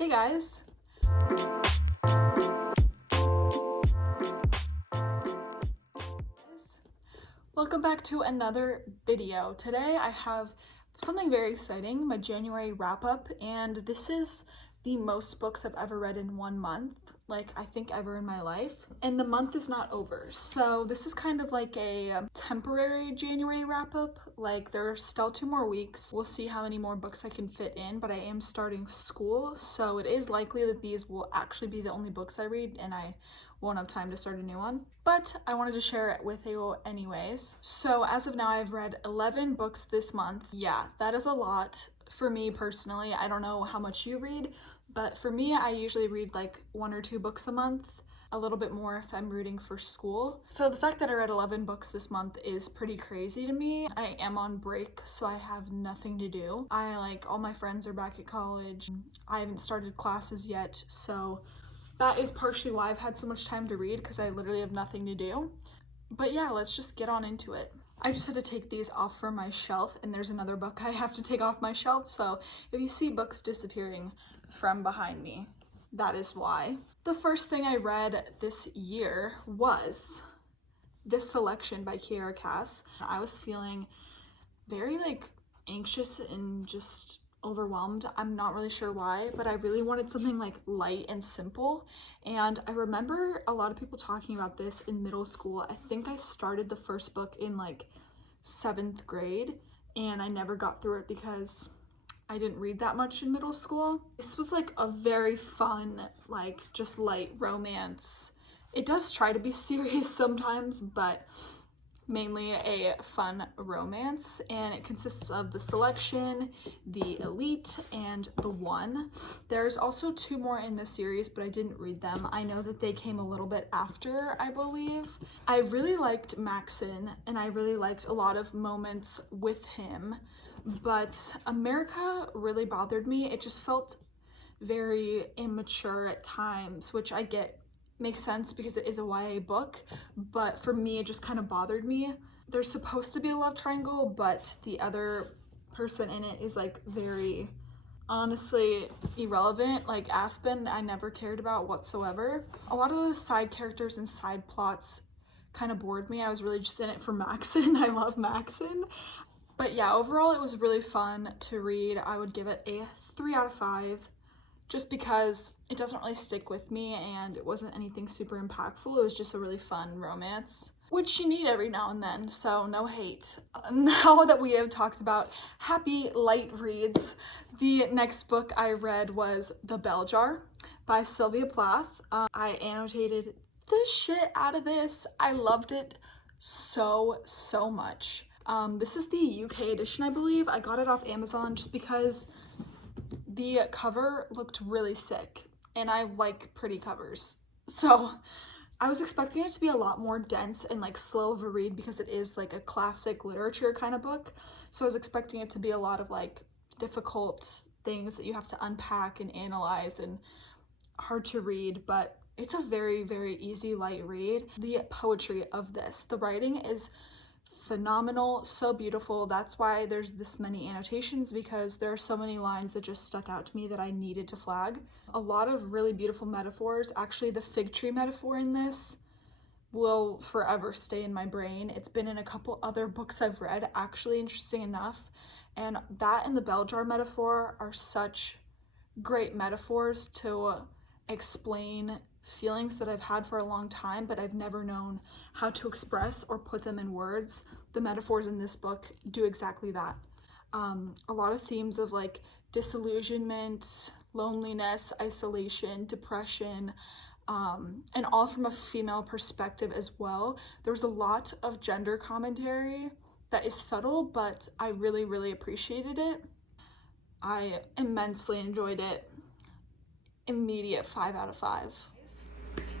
Hey guys! Welcome back to another video. Today I have something very exciting, my January wrap-up, and this is the most books I've ever read in 1 month, like I think ever in my life. And the month is not over, so this is kind of like a temporary January wrap-up. Like there are still 2 more weeks. We'll see how many more books I can fit in, but I am starting school, so it is likely that these will actually be the only books I read and I won't have time to start a new one. But I wanted to share it with you anyways. So as of now, I've read 11 books this month. Yeah, that is a lot for me personally. I don't know how much you read, but for me, I usually read like 1 or 2 books a month, a little bit more if I'm reading for school. So the fact that I read 11 books this month is pretty crazy to me. I am on break, so I have nothing to do. All my friends are back at college. I haven't started classes yet, so that is partially why I've had so much time to read, because I literally have nothing to do. But yeah, let's just get on into it. I just had to take these off from my shelf, and there's another book I have to take off my shelf, so if you see books disappearing from behind me, that is why. The first thing I read this year was this selection by Kiera Cass. I was feeling very anxious and just overwhelmed. I'm not really sure why, but I really wanted something light and simple. And I remember a lot of people talking about this in middle school. I think I started the first book in 7th grade, and I never got through it because I didn't read that much in middle school. This was a very fun, just light romance. It does try to be serious sometimes, but mainly a fun romance, and it consists of The Selection, The Elite, and The One. There's also 2 more in the series, but I didn't read them. I know that they came a little bit after, I believe. I really liked Maxon, and I really liked a lot of moments with him, but America really bothered me. It just felt very immature at times, which I get makes sense because it is a YA book, but for me it just kind of bothered me. There's supposed to be a love triangle, but the other person in it is very honestly irrelevant. Aspen, I never cared about whatsoever. A lot of the side characters and side plots kind of bored me. I was really just in it for Maxon. I love Maxon. But yeah, overall it was really fun to read. I would give it a 3 out of 5. Just because it doesn't really stick with me and it wasn't anything super impactful. It was just a really fun romance, which you need every now and then, so no hate. Now that we have talked about happy light reads, the next book I read was The Bell Jar by Sylvia Plath. I annotated the shit out of this. I loved it so much. This is the UK edition, I believe. I got it off Amazon just because the cover looked really sick, and I like pretty covers. So I was expecting it to be a lot more dense and slow of a read because it is a classic literature kind of book. So I was expecting it to be a lot of difficult things that you have to unpack and analyze and hard to read, but it's a very easy light read. The poetry of this, the writing is phenomenal, so beautiful. That's why there's this many annotations, because there are so many lines that just stuck out to me that I needed to flag. A lot of really beautiful metaphors. Actually, the fig tree metaphor in this will forever stay in my brain. It's been in a couple other books I've read, actually, interesting enough. And that and the bell jar metaphor are such great metaphors to explain feelings that I've had for a long time, but I've never known how to express or put them in words. The metaphors in this book do exactly that. A lot of themes of disillusionment, loneliness, isolation, depression, and all from a female perspective as well. There was a lot of gender commentary that is subtle, but I really appreciated it. I immensely enjoyed it. Immediate 5 out of 5.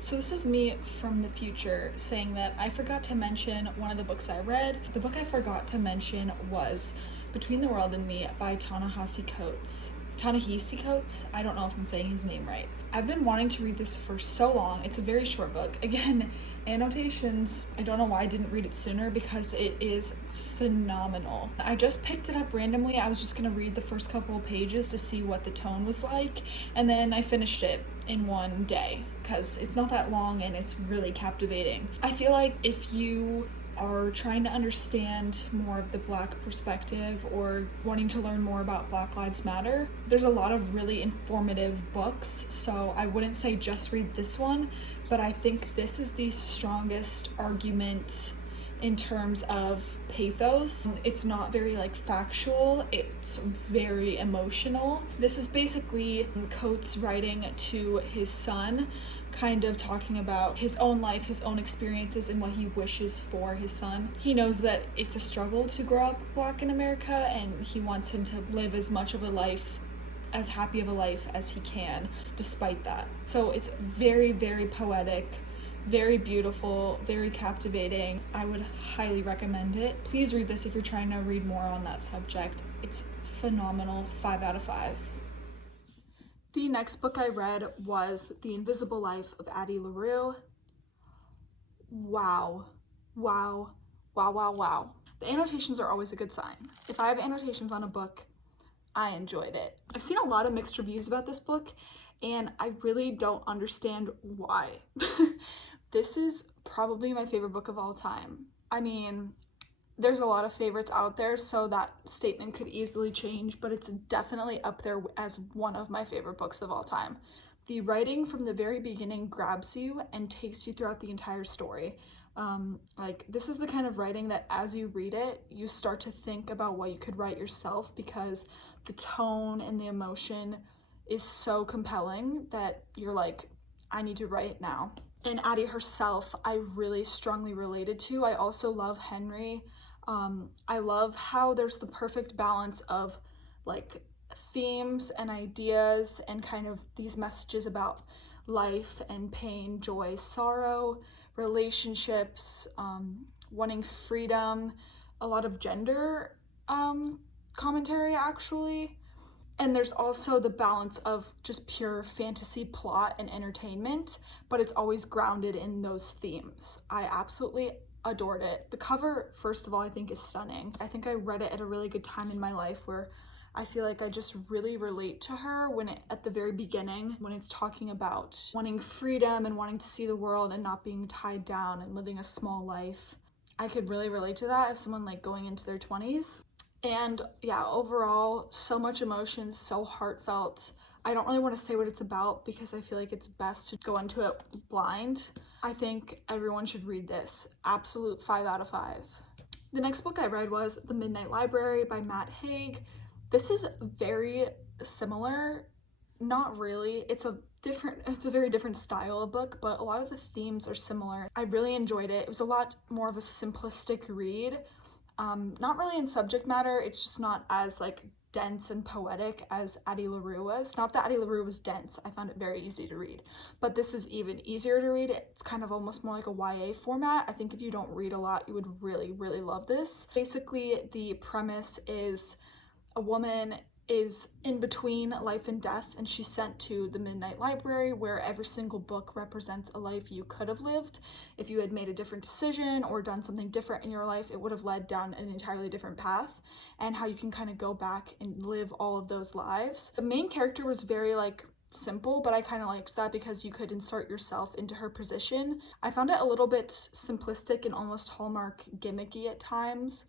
So this is me from the future saying that I forgot to mention one of the books I read. The book I forgot to mention was Between the World and Me by Ta-Nehisi Coates. Ta-Nehisi Coates. I don't know if I'm saying his name right. I've been wanting to read this for so long. It's a very short book. Again, annotations. I don't know why I didn't read it sooner because it is phenomenal. I just picked it up randomly. I was just gonna read the first couple of pages to see what the tone was like, and then I finished it in one day because it's not that long and it's really captivating. I feel like if you are trying to understand more of the Black perspective or wanting to learn more about Black Lives Matter, there's a lot of really informative books, so I wouldn't say just read this one, but I think this is the strongest argument in terms of pathos. It's not very like factual, it's very emotional. This is basically Coates writing to his son, kind of talking about his own life, his own experiences, and what he wishes for his son. He knows that it's a struggle to grow up Black in America, and he wants him to live as much of a life, as happy of a life as he can, despite that. So it's very, very poetic, very beautiful, very captivating. I would highly recommend it. Please read this if you're trying to read more on that subject. It's phenomenal, 5 out of 5. The next book I read was The Invisible Life of Addie LaRue. Wow, wow, wow, wow, wow. The annotations are always a good sign. If I have annotations on a book, I enjoyed it. I've seen a lot of mixed reviews about this book, and I really don't understand why. This is probably my favorite book of all time. I mean, there's a lot of favorites out there, so that statement could easily change, but it's definitely up there as one of my favorite books of all time. The writing from the very beginning grabs you and takes you throughout the entire story. This is the kind of writing that as you read it, you start to think about what you could write yourself, because the tone and the emotion is so compelling that you're like, I need to write now. And Addie herself, I really strongly related to. I also love Henry. I love how there's the perfect balance of like themes and ideas and kind of these messages about life and pain, joy, sorrow, relationships, wanting freedom, a lot of gender commentary actually. And there's also the balance of just pure fantasy plot and entertainment, but it's always grounded in those themes. I absolutely adored it. The cover, first of all, I think is stunning. I think I read it at a really good time in my life where I feel like I just really relate to her at the very beginning, when it's talking about wanting freedom and wanting to see the world and not being tied down and living a small life. I could really relate to that as someone like going into their 20s. And yeah, overall, so much emotion, so heartfelt. I don't really want to say what it's about because I feel like it's best to go into it blind. I think everyone should read this. Absolute 5 out of 5. The next book I read was The Midnight Library by Matt Haig. This is very similar. Not really. It's a very different style of book, but a lot of the themes are similar. I really enjoyed it. It was a lot more of a simplistic read. Not really in subject matter, it's just not as like dense and poetic as Addie LaRue was. Not that Addie LaRue was dense, I found it very easy to read, but this is even easier to read. It's kind of almost more like a YA format. I think if you don't read a lot, you would really, really love this. Basically, the premise is a woman is in between life and death, and she's sent to the Midnight Library, where every single book represents a life you could have lived. If you had made a different decision or done something different in your life, it would have led down an entirely different path, and how you can kind of go back and live all of those lives. The main character was very like simple, but I kind of liked that because you could insert yourself into her position. I found it a little bit simplistic and almost Hallmark gimmicky at times,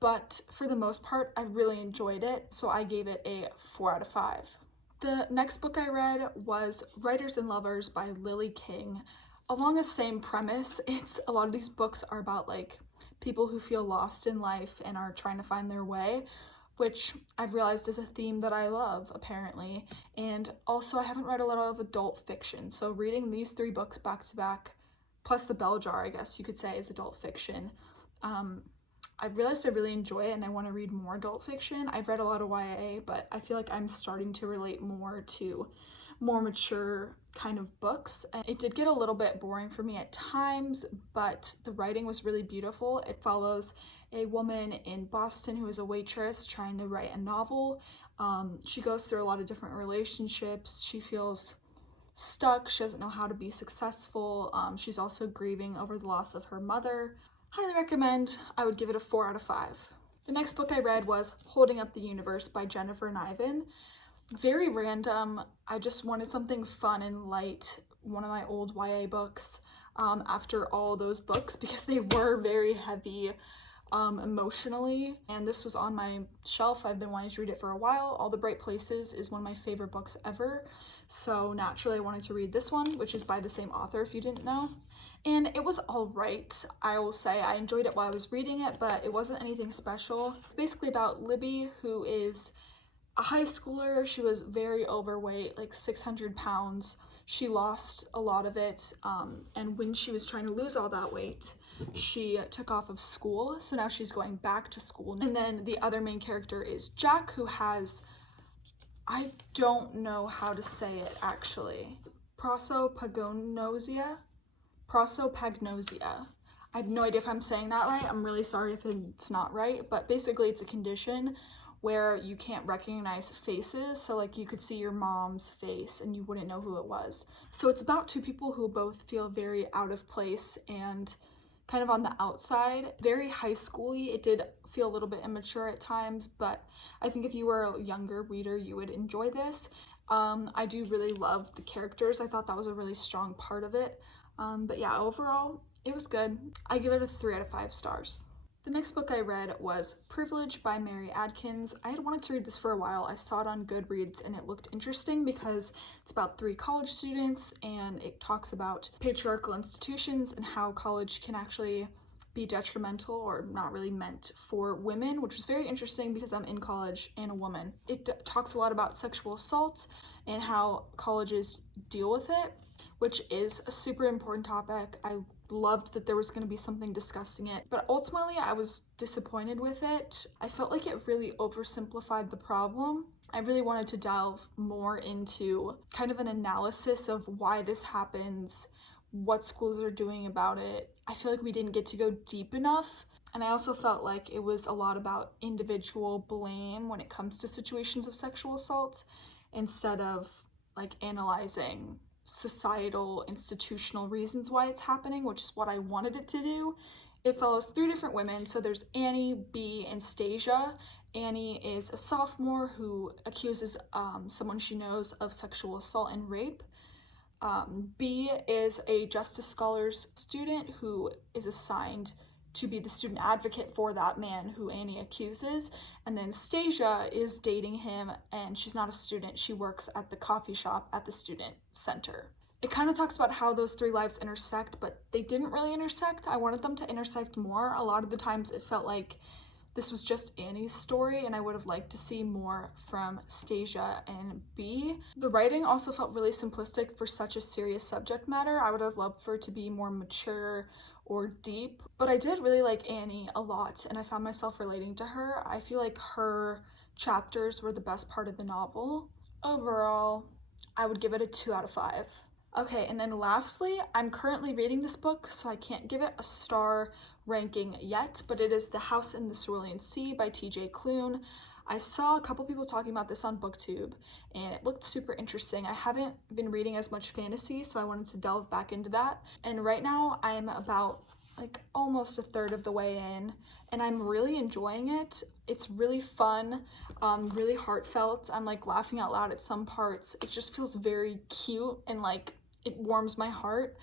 but for the most part, I really enjoyed it, so I gave it a 4 out of 5. The next book I read was Writers and Lovers by Lily King. Along the same premise, a lot of these books are about like people who feel lost in life and are trying to find their way, which I've realized is a theme that I love, apparently. And also, I haven't read a lot of adult fiction, so reading these 3 books back to back, plus The Bell Jar, I guess you could say, is adult fiction. I've realized I really enjoy it and I want to read more adult fiction. I've read a lot of YA, but I feel like I'm starting to relate more to more mature kind of books. And it did get a little bit boring for me at times, but the writing was really beautiful. It follows a woman in Boston who is a waitress trying to write a novel. She goes through a lot of different relationships. She feels stuck. She doesn't know how to be successful. She's also grieving over the loss of her mother. Highly recommend. I would give it a 4 out of 5. The next book I read was Holding Up the Universe by Jennifer Niven. Very random. I just wanted something fun and light. One of my old YA books after all those books because they were very heavy emotionally, and this was on my shelf. I've been wanting to read it for a while. All the Bright Places is one of my favorite books ever, so naturally I wanted to read this one, which is by the same author if you didn't know. And it was all right, I will say. I enjoyed it while I was reading it, but it wasn't anything special. It's basically about Libby, who is a high schooler. She was very overweight, like 600 pounds. She lost a lot of it, and when she was trying to lose all that weight, she took off of school, so now she's going back to school. And then the other main character is Jack, who has, I don't know how to say it actually, prosopagnosia. I have no idea if I'm saying that right. I'm really sorry if it's not right, but basically it's a condition where you can't recognize faces. So like you could see your mom's face and you wouldn't know who it was. So it's about two people who both feel very out of place and kind of on the outside, very high schooly. It did feel a little bit immature at times, but I think if you were a younger reader, you would enjoy this. I do really love the characters. I thought that was a really strong part of it. But yeah, overall, it was good. I give it a 3 out of 5 stars. The next book I read was Privilege by Mary Adkins. I had wanted to read this for a while. I saw it on Goodreads and it looked interesting because it's about 3 college students and it talks about patriarchal institutions and how college can actually be detrimental or not really meant for women, which was very interesting because I'm in college and a woman. It talks a lot about sexual assault and how colleges deal with it, which is a super important topic. I loved that there was going to be something discussing it, but ultimately I was disappointed with it. I felt like it really oversimplified the problem. I really wanted to delve more into kind of an analysis of why this happens, what schools are doing about it. I feel like we didn't get to go deep enough, and I also felt like it was a lot about individual blame when it comes to situations of sexual assault instead of like analyzing societal, institutional reasons why it's happening, which is what I wanted it to do. It follows 3 different women. So there's Annie, Bee, and Stasia. Annie is a sophomore who accuses someone she knows of sexual assault and rape. Bee is a Justice Scholars student who is assigned to be the student advocate for that man who Annie accuses. And then Stasia is dating him, and she's not a student. She works at the coffee shop at the student center. It kind of talks about how those 3 lives intersect, but they didn't really intersect. I wanted them to intersect more. A lot of the times it felt like this was just Annie's story, and I would have liked to see more from Stasia and Bee. The writing also felt really simplistic for such a serious subject matter. I would have loved for it to be more mature or deep, but I did really like Annie a lot, and I found myself relating to her. I feel like her chapters were the best part of the novel. Overall, I would give it a 2 out of 5. Okay, and then lastly, I'm currently reading this book, so I can't give it a star ranking yet, but it is The House in the Cerulean Sea by TJ Klune. I saw a couple people talking about this on BookTube, and it looked super interesting. I haven't been reading as much fantasy, so I wanted to delve back into that. And right now, I'm about like almost a third of the way in, and I'm really enjoying it. It's really fun, really heartfelt. I'm like laughing out loud at some parts. It just feels very cute and like it warms my heart.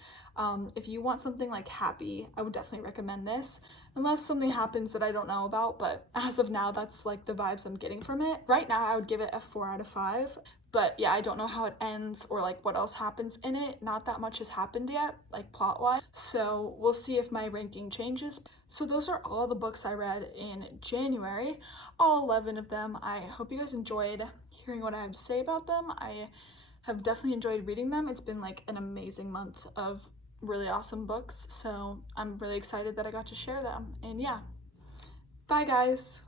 If you want something like happy, I would definitely recommend this, unless something happens that I don't know about, but as of now, that's like the vibes I'm getting from it. Right now, I would give it a 4 out of 5, but yeah, I don't know how it ends or like what else happens in it. Not that much has happened yet, like plot-wise, so we'll see if my ranking changes. So those are all the books I read in January, all 11 of them. I hope you guys enjoyed hearing what I have to say about them. I have definitely enjoyed reading them. It's been like an amazing month of really awesome books, so I'm really excited that I got to share them. And yeah, bye guys.